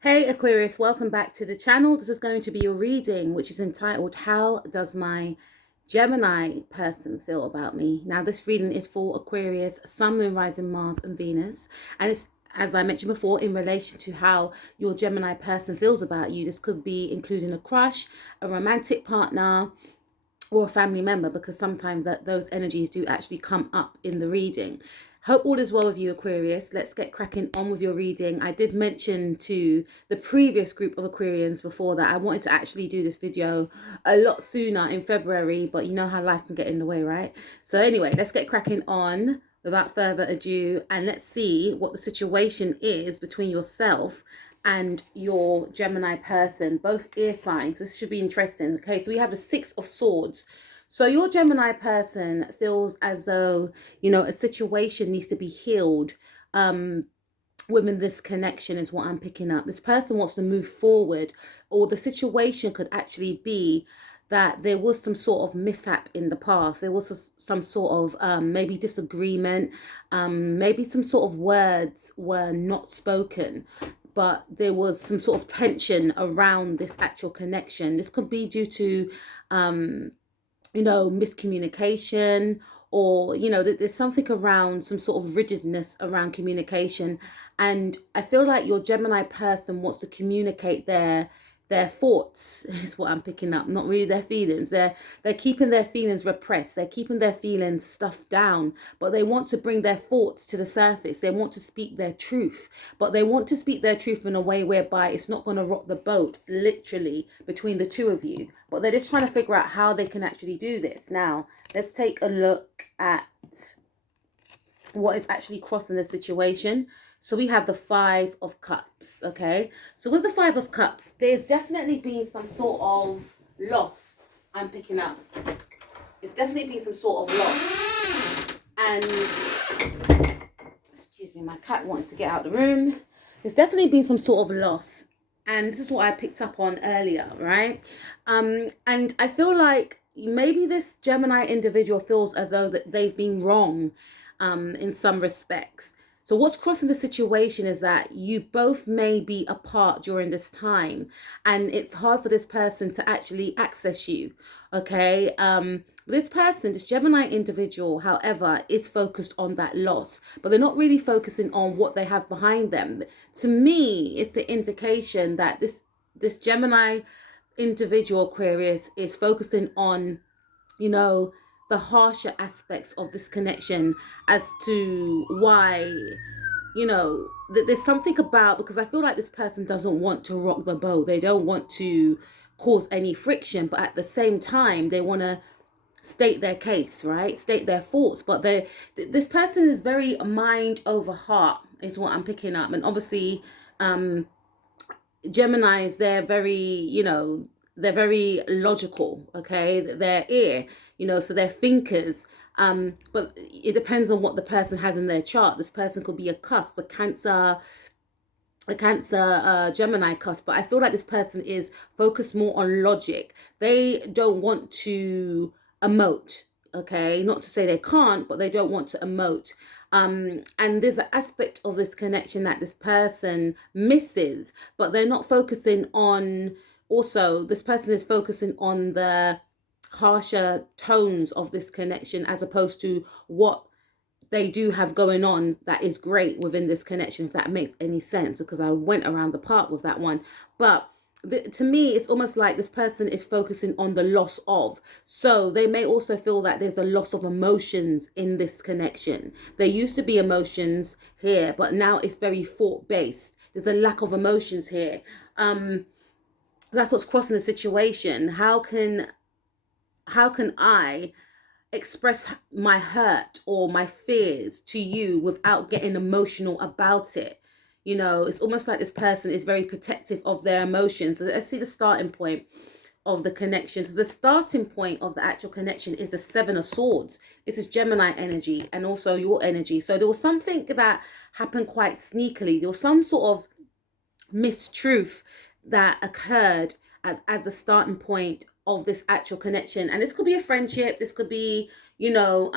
Hey Aquarius, welcome back to the channel. This is going to be your reading, which is entitled, How Does My Gemini Person Feel About Me? Now, this reading is for Aquarius, Sun, Moon, Rising, Mars, and Venus. And it's, as I mentioned before, in relation to how your Gemini person feels about you. This could be including a crush, a romantic partner, or a family member, because sometimes those energies do actually come up in the reading. Hope all is well with you, Aquarius. Let's get cracking on with your reading. I did mention to the previous group of Aquarians before that I wanted to actually do this video a lot sooner in February, but you know how life can get in the way, right? So anyway, let's get cracking on without further ado, and let's see what the situation is between yourself and your Gemini person, both air signs. This should be interesting. Okay, so we have the Six of Swords. So your Gemini person feels as though, you know, a situation needs to be healed within this connection is what I'm picking up. This person wants to move forward, or the situation could actually be that there was some sort of mishap in the past. There was some sort of maybe disagreement, maybe some sort of words were not spoken, but there was some sort of tension around this actual connection. This could be due to you know, miscommunication, or you know, there's something around some sort of rigidness around communication. And I feel like your Gemini person wants to communicate their thoughts is what I'm picking up, not really their feelings. They're keeping their feelings repressed, they're keeping their feelings stuffed down, but they want to bring their thoughts to the surface. They want to speak their truth, but they want to speak their truth in a way whereby it's not going to rock the boat literally between the two of you, but they're just trying to figure out how they can actually do this. Now let's take a look at what is actually crossing the situation. So we have the Five of Cups, okay? So with the Five of Cups, there's definitely been some sort of loss I'm picking up. It's definitely been some sort of loss. And, excuse me, my cat wants to get out of the room. There's definitely been some sort of loss. And this is what I picked up on earlier, right? And I feel like maybe this Gemini individual feels as though that they've been wrong in some respects. So what's crossing the situation is that you both may be apart during this time, and it's hard for this person to actually access you, okay? This person, this Gemini individual, however, is focused on that loss, but they're not really focusing on what they have behind them. To me, it's the indication that this Gemini individual, Aquarius, is focusing on, you know, the harsher aspects of this connection as to why, you know, there's something about, because I feel like this person doesn't want to rock the boat. They don't want to cause any friction, but at the same time, they want to state their case, right? State their thoughts. But this person is very mind over heart, is what I'm picking up. And obviously, Geminis, they're very, you know, they're very logical, okay? They're air, you know, so they're thinkers. But it depends on what the person has in their chart. This person could be a cusp, a Cancer Gemini cusp, but I feel like this person is focused more on logic. They don't want to emote, okay? Not to say they can't, but they don't want to emote. And there's an aspect of this connection that this person misses, but they're not focusing on, also, this person is focusing on the harsher tones of this connection as opposed to what they do have going on that is great within this connection, if that makes any sense, because I went around the park with that one. But to me, it's almost like this person is focusing on the loss of. So they may also feel that there's a loss of emotions in this connection. There used to be emotions here, but now it's very thought based. There's a lack of emotions here. That's what's crossing the situation. How can I express my hurt or my fears to you without getting emotional about it? You know, it's almost like this person is very protective of their emotions. So let's see the starting point of the connection. So the starting point of the actual connection is the Seven of Swords. This is Gemini energy and also your energy. So there was something that happened quite sneakily. There was some sort of mistruth that occurred as a starting point of this actual connection. And this could be a friendship, this could be, you know,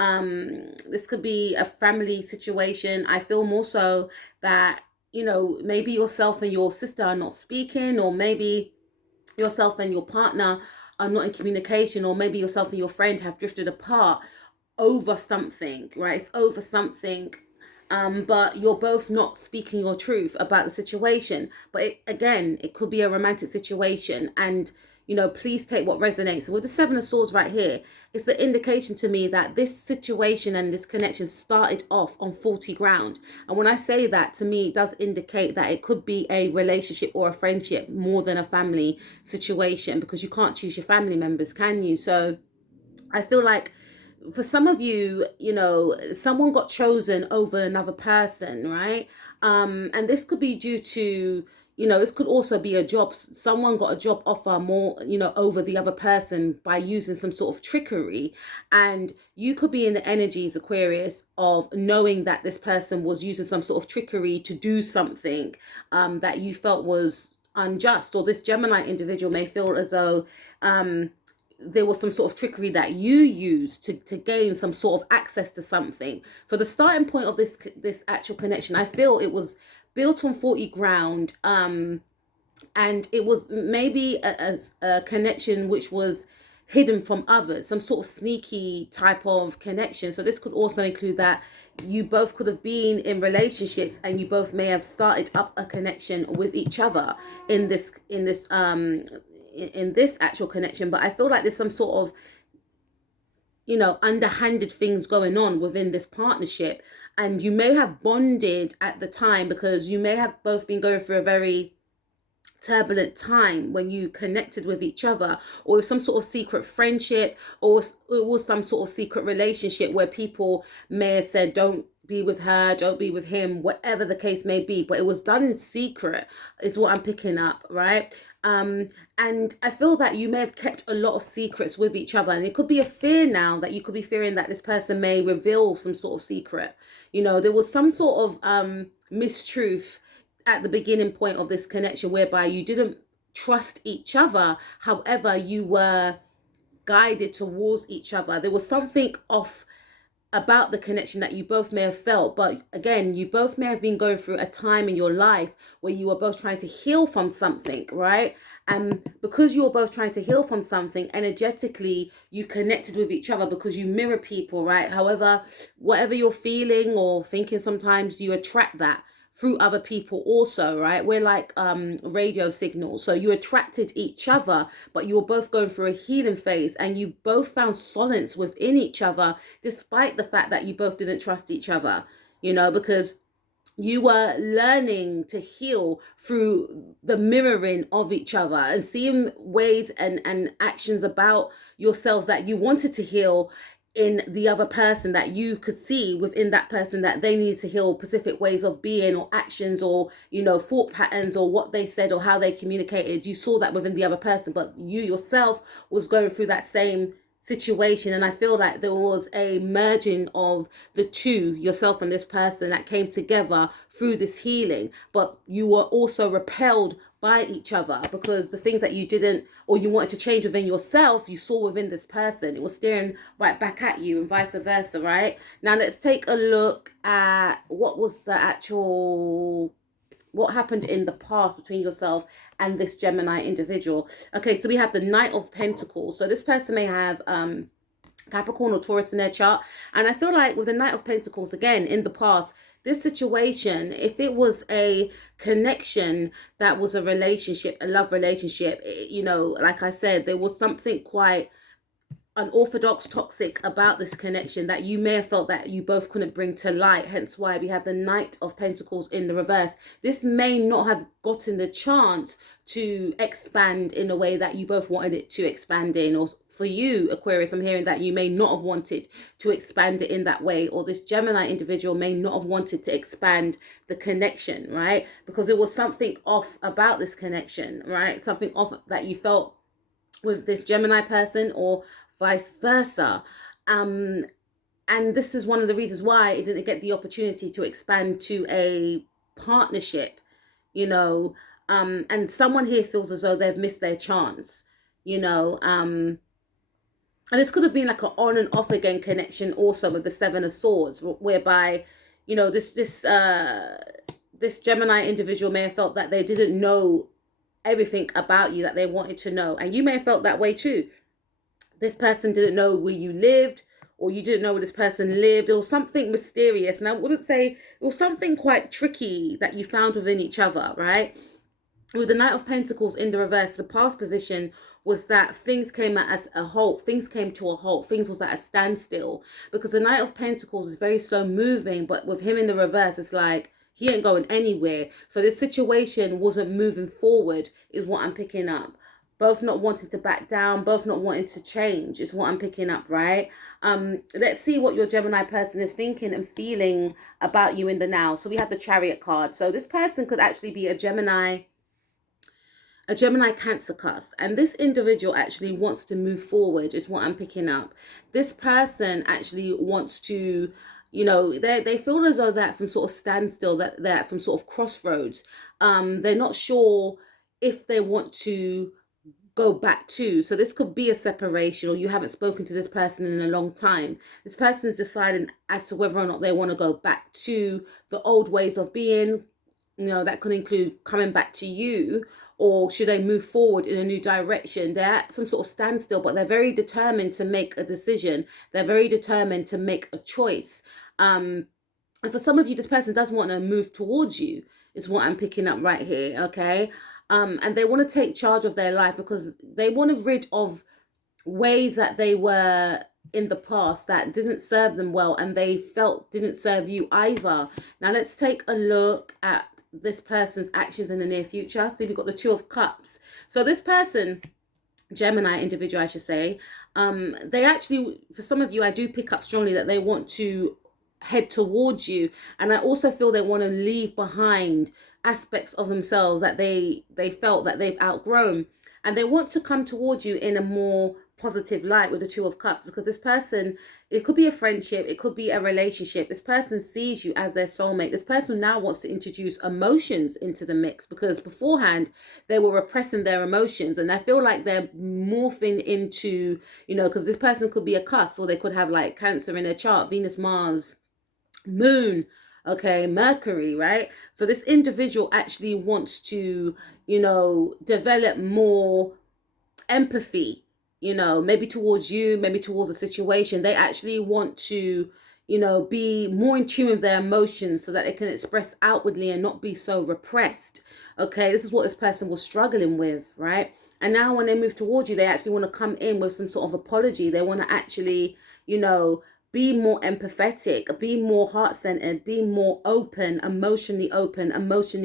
this could be a family situation. I feel more so that you know, maybe yourself and your sister are not speaking, or maybe yourself and your partner are not in communication, or maybe yourself and your friend have drifted apart over something, right? It's over something, but you're both not speaking your truth about the situation. But again, it could be a romantic situation, and you know, please take what resonates. So with the Seven of Swords right here, it's the indication to me that this situation and this connection started off on faulty ground. And when I say that, to me, it does indicate that it could be a relationship or a friendship more than a family situation, because you can't choose your family members, can you? So I feel like for some of you, you know, someone got chosen over another person, right? And this could be due to, you know, this could also be a job. Someone got a job offer more, you know, over the other person by using some sort of trickery. And you could be in the energies, Aquarius, of knowing that this person was using some sort of trickery to do something that you felt was unjust. Or this Gemini individual may feel as though there was some sort of trickery that you used to gain some sort of access to something. So the starting point of this actual connection, I feel it was built on faulty ground, and it was maybe a connection which was hidden from others, some sort of sneaky type of connection. So this could also include that you both could have been in relationships, and you both may have started up a connection with each other in this actual connection. But I feel like there's some sort of, you know, underhanded things going on within this partnership, and you may have bonded at the time because you may have both been going through a very turbulent time when you connected with each other, or some sort of secret friendship, or it was some sort of secret relationship where people may have said, don't be with her, don't be with him, whatever the case may be, but it was done in secret, is what I'm picking up, right? And I feel that you may have kept a lot of secrets with each other, and it could be a fear now that you could be fearing that this person may reveal some sort of secret. You know, there was some sort of mistruth at the beginning point of this connection, whereby you didn't trust each other. However, you were guided towards each other. There was something off about the connection that you both may have felt. But again, you both may have been going through a time in your life where you were both trying to heal from something, right? And because you were both trying to heal from something, energetically you connected with each other because you mirror people, right? However, whatever you're feeling or thinking, sometimes you attract that through other people also, right? We're like radio signals. So you attracted each other, but you were both going through a healing phase, and you both found solace within each other, despite the fact that you both didn't trust each other, you know, because you were learning to heal through the mirroring of each other and seeing ways and actions about yourselves that you wanted to heal in the other person, that you could see within that person that they need to heal specific ways of being or actions, or, you know, thought patterns, or what they said or how they communicated. You saw that within the other person, but you yourself was going through that same situation. And I feel like there was a merging of the two, yourself and this person, that came together through this healing. But you were also repelled by each other, because the things that you didn't, or you wanted to change within yourself, you saw within this person. It was staring right back at you, and vice versa, right? Now let's take a look at what was the actual, what happened in the past between yourself and this Gemini individual. Okay, so we have the Knight of Pentacles. So this person may have Capricorn or Taurus in their chart. And I feel like with the Knight of Pentacles, again, in the past, this situation, if it was a connection that was a relationship, a love relationship, you know, like I said, there was something quite unorthodox, toxic about this connection that you may have felt that you both couldn't bring to light. Hence why we have the Knight of Pentacles in the reverse. This may not have gotten the chance to expand in a way that you both wanted it to expand in. Or for you, Aquarius, I'm hearing that you may not have wanted to expand it in that way, or this Gemini individual may not have wanted to expand the connection, right? Because there was something off about this connection, right? Something off that you felt with this Gemini person, or vice versa. And this is one of the reasons why it didn't get the opportunity to expand to a partnership, you know. And someone here feels as though they've missed their chance, you know. And this could have been like an on and off again connection also with the Seven of Swords, whereby, you know, this this Gemini individual may have felt that they didn't know everything about you that they wanted to know. And you may have felt that way too. This person didn't know where you lived, or you didn't know where this person lived, or something mysterious. And I wouldn't say it was something quite tricky that you found within each other, right? With the Knight of Pentacles in the reverse, the past position was that things came at a halt. Things came to a halt. Things was at a standstill, because the Knight of Pentacles is very slow moving, but with him in the reverse, it's like he ain't going anywhere. So this situation wasn't moving forward, is what I'm picking up. Both not wanting to back down, both not wanting to change is what I'm picking up, right? Let's see what your Gemini person is thinking and feeling about you in the now. So we have the Chariot card. So this person could actually be a Gemini Cancer cusp, and this individual actually wants to move forward is what I'm picking up. This person actually wants to, they feel as though they're at some sort of standstill, that they're at some sort of crossroads. They're not sure if they want to go back to. So this could be a separation, or you haven't spoken to this person in a long time. This person is deciding as to whether or not they want to go back to the old ways of being. That could include coming back to you, or should they move forward in a new direction? They're at some sort of standstill, but they're very determined to make a decision. They're very determined to make a choice. And for some of you, this person does want to move towards you, is what I'm picking up right here, okay? And they want to take charge of their life, because they want to rid of ways that they were in the past that didn't serve them well, and they felt didn't serve you either. Now let's take a look at this person's actions in the near future. See, we've got the Two of Cups. So this person, Gemini individual, I should say, they actually, for some of you, I do pick up strongly that they want to head towards you, and I also feel they want to leave behind aspects of themselves that they felt that they've outgrown, and they want to come towards you in a more positive light with the Two of Cups, because this person, it could be a friendship, it could be a relationship. This person sees you as their soulmate. This person now wants to introduce emotions into the mix, because beforehand they were repressing their emotions, and I feel like they're morphing into, because this person could be a cusp, or they could have like Cancer in their chart, Venus, Mars, Moon, okay, Mercury, right? So this individual actually wants to, develop more empathy, maybe towards you, maybe towards a situation. They actually want to, be more in tune with their emotions, so that they can express outwardly and not be so repressed. Okay, this is what this person was struggling with, right? And now when they move towards you, they actually want to come in with some sort of apology. They want to actually, be more empathetic, be more heart-centered, be more open, emotionally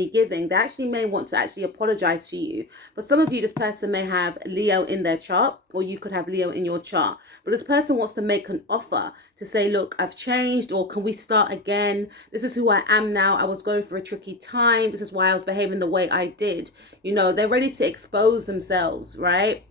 giving. They actually may want to actually apologize to you. For some of you, this person may have Leo in their chart, or you could have Leo in your chart. But this person wants to make an offer to say, look, I've changed, or can we start again? This is who I am now. I was going for a tricky time. This is why I was behaving the way I did. They're ready to expose themselves, right?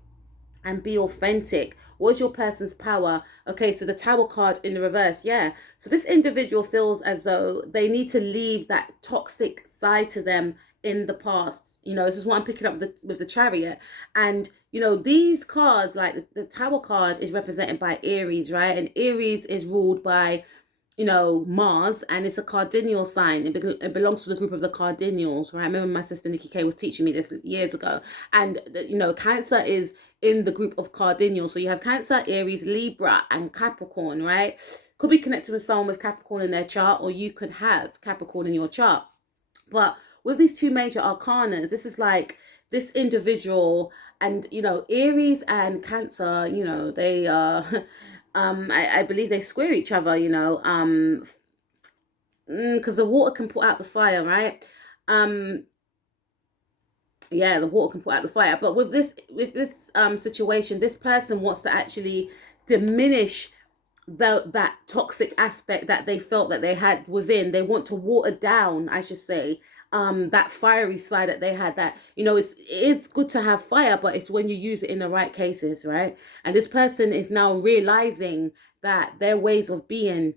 And be authentic. What's your person's power? Okay, so the Tower card in the reverse, yeah. So this individual feels as though they need to leave that toxic side to them in the past. This is what I'm picking up with the Chariot. And, these cards, like the Tower card is represented by Aries, right? And Aries is ruled by, Mars, and it's a cardinal sign. It belongs to the group of the cardinals, right? I remember my sister Nikki K was teaching me this years ago. And, Cancer is in the group of cardinals. So you have Cancer, Aries, Libra, and Capricorn, right? Could be connected with someone with Capricorn in their chart, or you could have Capricorn in your chart. But with these two major arcanas, this is like this individual, and, Aries and Cancer, they I believe they square each other, because the water can put out the fire, right? Yeah, the water can put out the fire. But with this situation, this person wants to actually diminish that toxic aspect that they felt that they had within. They want to water down, I should say, that fiery side that they had. That, it's good to have fire, but it's when you use it in the right cases, right? And this person is now realizing that their ways of being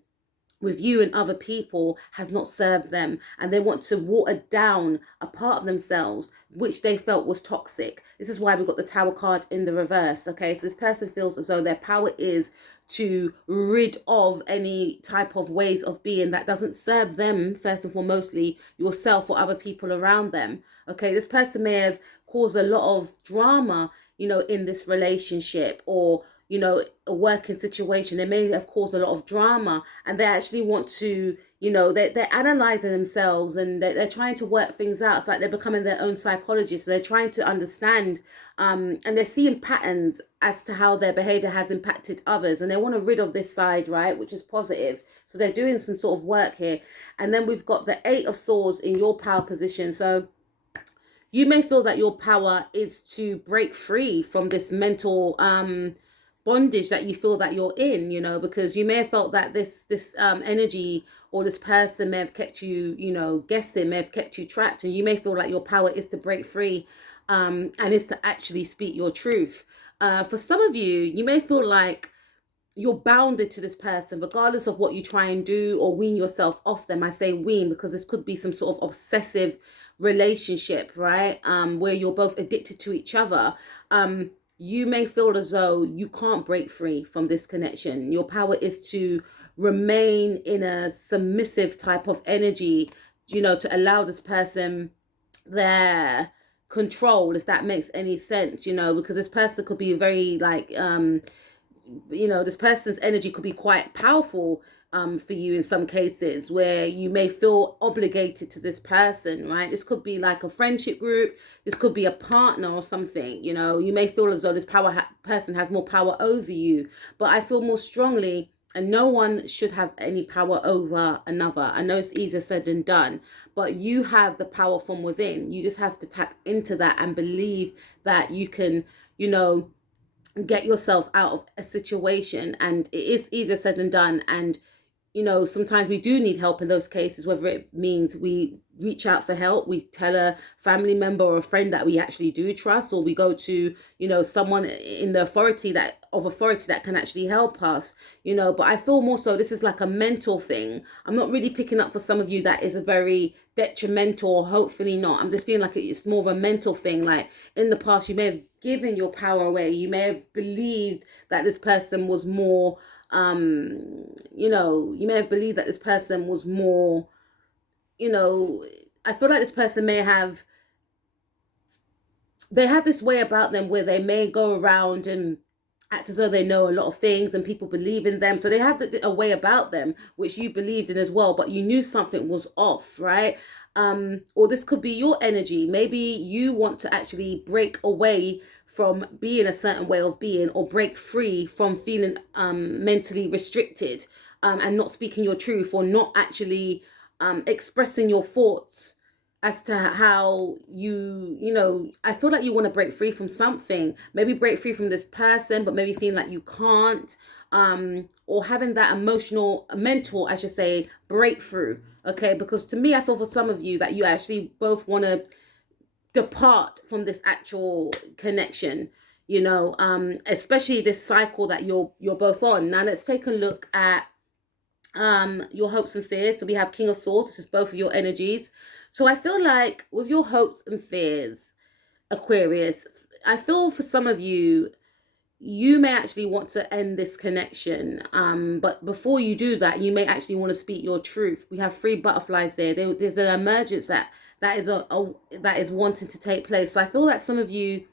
with you and other people has not served them, and they want to water down a part of themselves which they felt was toxic. This is why we got the Tower card in the reverse. Okay, so this person feels as though their power is to rid of any type of ways of being that doesn't serve them, first and foremostly yourself or other people around them. Okay, this person may have caused a lot of drama, in this relationship, or a working situation. They may have caused a lot of drama, and they actually want to, they're analyzing themselves, and they're trying to work things out. It's like they're becoming their own psychologist. So they're trying to understand, and they're seeing patterns as to how their behavior has impacted others, and they want to rid of this side, right, which is positive. So they're doing some sort of work here. And then we've got the Eight of Swords in your power position. So you may feel that your power is to break free from this mental bondage that you feel that you're in, because you may have felt that this energy or this person may have kept you, guessing, may have kept you trapped, and you may feel like your power is to break free, and is to actually speak your truth. For some of you, you may feel like you're bounded to this person regardless of what you try and do or wean yourself off them. I say wean because this could be some sort of obsessive relationship, right? Where you're both addicted to each other. You may feel as though you can't break free from this connection. Your power is to remain in a submissive type of energy, to allow this person their control, if that makes any sense, because this person could be very like, this person's energy could be quite powerful for you in some cases, where you may feel obligated to this person, right? This could be like a friendship group. This could be a partner or something, you may feel as though this person has more power over you. But I feel more strongly, and no one should have any power over another. I know it's easier said than done, but you have the power from within. You just have to tap into that and believe that you can, get yourself out of a situation. And it is easier said than done. And sometimes we do need help in those cases, whether it means we reach out for help, we tell a family member or a friend that we actually do trust, or we go to, someone in the authority that can actually help us, but I feel more so this is like a mental thing. I'm not really picking up for some of you that is a very detrimental, hopefully not. I'm just feeling like it's more of a mental thing. Like in the past, you may have given your power away. You may have believed that this person was more, you may have believed that this person was more, I feel like this person they have this way about them where they may go around and act as though they know a lot of things and people believe in them. So they have a way about them which you believed in as well, but you knew something was off, right? Or this could be your energy. Maybe you want to actually break away from being a certain way of being, or break free from feeling mentally restricted, and not speaking your truth, or not actually expressing your thoughts as to how I feel like you want to break free from something. Maybe break free from this person, but maybe feeling like you can't, or having that mental, I should say, breakthrough. Okay, because to me, I feel for some of you that you actually both want to depart from this actual connection, especially this cycle that you're both on. Now let's take a look at your hopes and fears. So we have King of Swords. This is both of your energies. So I feel like with your hopes and fears, Aquarius, I feel for some of you, you may actually want to end this connection, but before you do that, you may actually want to speak your truth. We have 3 butterflies there. There's an emergence that is wanting to take place. So I feel that some of you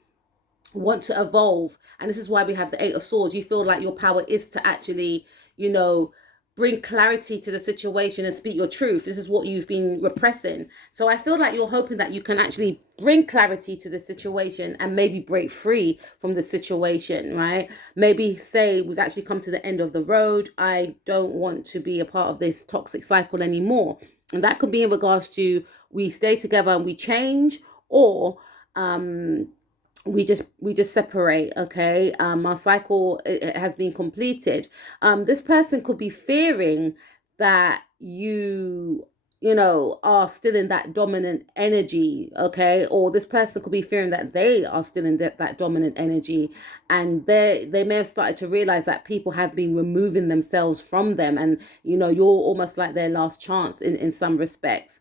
want to evolve, and this is why we have the 8 of Swords. You feel like your power is to actually, bring clarity to the situation and speak your truth. This is what you've been repressing. So I feel like you're hoping that you can actually bring clarity to the situation and maybe break free from the situation, right? Maybe say, we've actually come to the end of the road. I don't want to be a part of this toxic cycle anymore. And that could be in regards to we stay together and we change, or we just separate. Okay, our cycle it has been completed. This person could be fearing that you are still in that dominant energy, okay? Or this person could be fearing that they are still in that dominant energy, and they may have started to realize that people have been removing themselves from them, and you're almost like their last chance in some respects.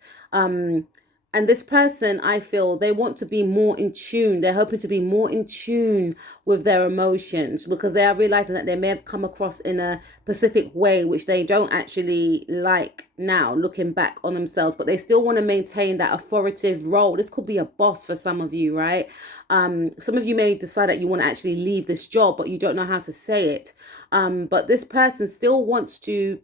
And this person, I feel, they want to be more in tune. They're hoping to be more in tune with their emotions, because they are realizing that they may have come across in a specific way which they don't actually like now, looking back on themselves, but they still want to maintain that authoritative role. This could be a boss for some of you, right? Some of you may decide that you want to actually leave this job, but you don't know how to say it. But this person still wants to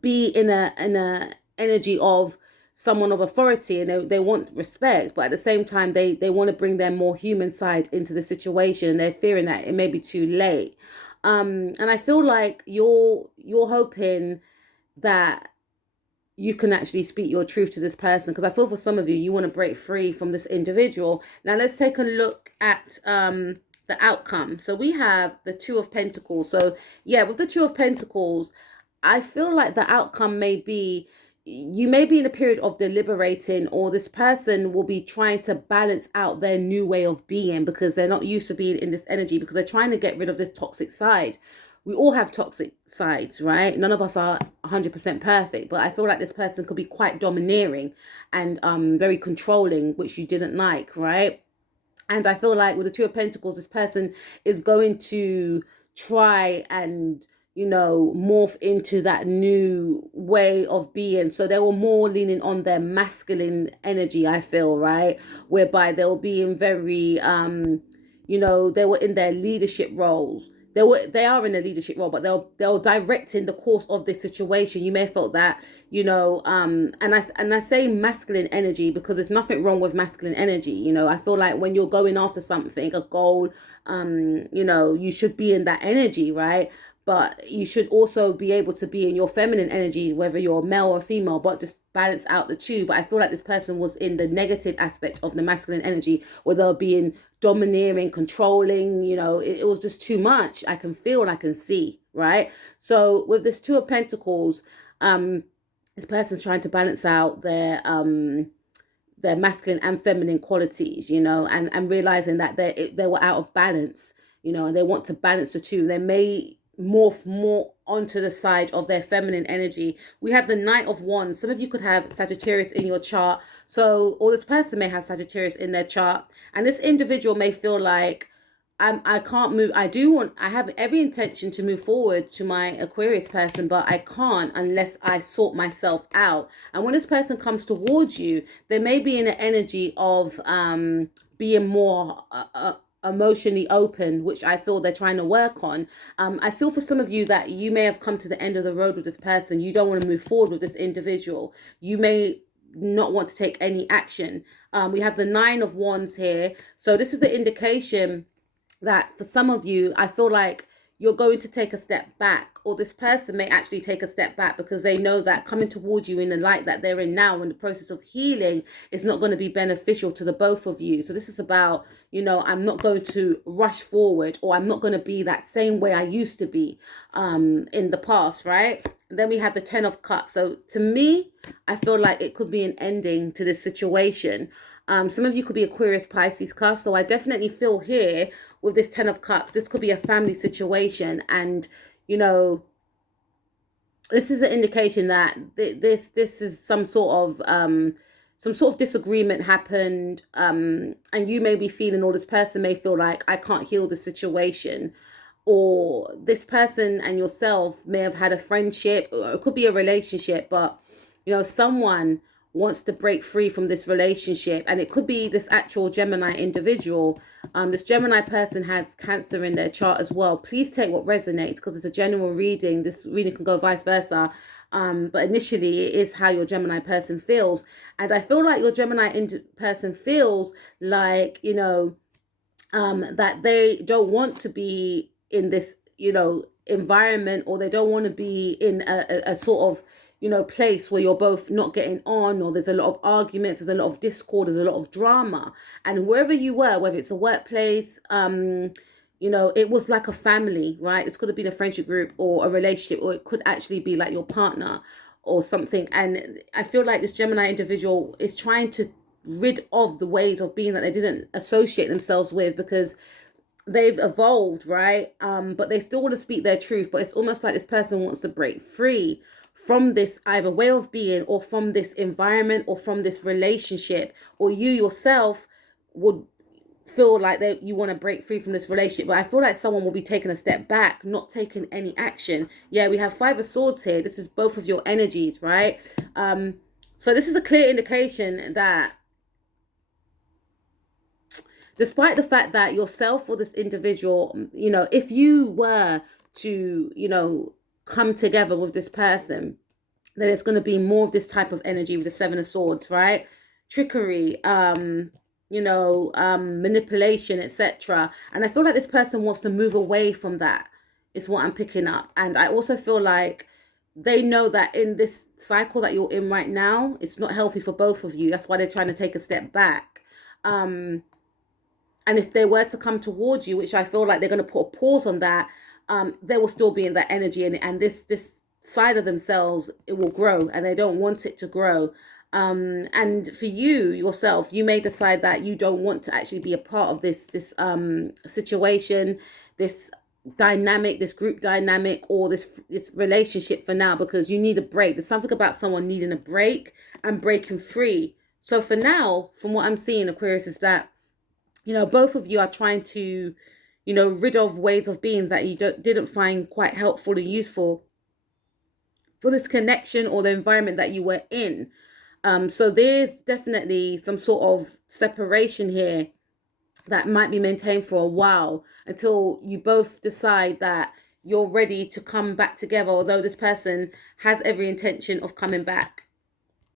be in a energy of someone of authority, and they want respect, but at the same time they want to bring their more human side into the situation, and they're fearing that it may be too late. And I feel like you're hoping that you can actually speak your truth to this person, because I feel for some of you, you want to break free from this individual. Now let's take a look at the outcome. So we have the Two of Pentacles. So yeah, with the Two of Pentacles, I feel like the outcome may be, you may be in a period of deliberating, or this person will be trying to balance out their new way of being, because they're not used to being in this energy, because they're trying to get rid of this toxic side. We all have toxic sides, right? None of us are 100% perfect, but I feel like this person could be quite domineering and very controlling, which you didn't like, right? And I feel like with the Two of Pentacles, this person is going to try and, morph into that new way of being. So they were more leaning on their masculine energy, I feel, right? Whereby they were being very, they were in their leadership roles. They are in a leadership role, but they'll directing the course of this situation. You may have felt that, and I say masculine energy because there's nothing wrong with masculine energy. I feel like when you're going after something, a goal, you should be in that energy, right? But you should also be able to be in your feminine energy, whether you're male or female, but just balance out the two. But I feel like this person was in the negative aspect of the masculine energy, where they're being domineering, controlling, it was just too much. I can feel and I can see, right? So with this Two of Pentacles, this person's trying to balance out their masculine and feminine qualities, and realizing that they were out of balance, and they want to balance the two. They may morph more onto the side of their feminine energy. We have the Knight of Wands. Some of you could have Sagittarius in your chart. So, or this person may have Sagittarius in their chart. And this individual may feel like, I can't move. I have every intention to move forward to my Aquarius person, but I can't unless I sort myself out. And when this person comes towards you, they may be in an energy of being more emotionally open, which I feel they're trying to work on. I feel for some of you that you may have come to the end of the road with this person. You don't want to move forward with this individual. You may not want to take any action. We have the Nine of Wands here. So this is an indication that for some of you, I feel like you're going to take a step back, or this person may actually take a step back, because they know that coming towards you in the light that they're in now, in the process of healing, is not going to be beneficial to the both of you. So this is about, I'm not going to rush forward, or I'm not going to be that same way I used to be in the past, right? And then we have the Ten of Cups. So to me, I feel like it could be an ending to this situation. Some of you could be Aquarius, Pisces, cusp. So I definitely feel here with this Ten of Cups, this could be a family situation. And, this is an indication that this is some sort of disagreement happened. And you may be feeling, or this person may feel like, I can't heal the situation. Or this person and yourself may have had a friendship, or it could be a relationship, but, someone wants to break free from this relationship, and it could be this actual Gemini individual. This Gemini person has Cancer in their chart as well. Please take what resonates, because it's a general reading. This reading can go vice versa, but initially it is how your Gemini person feels. And I feel like your Gemini person feels like, that they don't want to be in this, environment, or they don't want to be in a sort of, place where you're both not getting on, or there's a lot of arguments, there's a lot of discord, there's a lot of drama. And wherever you were, whether it's a workplace, it was like a family, right? This could have been a friendship group or a relationship, or it could actually be like your partner, or something. And I feel like this Gemini individual is trying to rid of the ways of being that they didn't associate themselves with, because they've evolved, right? But they still want to speak their truth. But it's almost like this person wants to break free from this either way of being, or from this environment, or from this relationship, or you yourself would feel like that you want to break free from this relationship. But I feel like someone will be taking a step back, not taking any action. Yeah, we have Five of Swords here. This is both of your energies, right? So this is a clear indication that despite the fact that yourself or this individual, if you were to, come together with this person, then it's going to be more of this type of energy with the Seven of Swords, right? Trickery, manipulation, etc. And I feel like this person wants to move away from that, is what I'm picking up. And I also feel like they know that in this cycle that you're in right now, it's not healthy for both of you. That's why they're trying to take a step back. And if they were to come towards you, which I feel like they're going to put a pause on that, they will still be in that energy. And this side of themselves, it will grow, and they don't want it to grow. And for you yourself, you may decide that you don't want to actually be a part of this situation, this dynamic, this group dynamic, or this relationship for now, because you need a break. There's something about someone needing a break and breaking free. So for now, from what I'm seeing, Aquarius, is that both of you are trying to, rid of ways of being that you didn't find quite helpful or useful for this connection or the environment that you were in. So there's definitely some sort of separation here that might be maintained for a while, until you both decide that you're ready to come back together, although this person has every intention of coming back.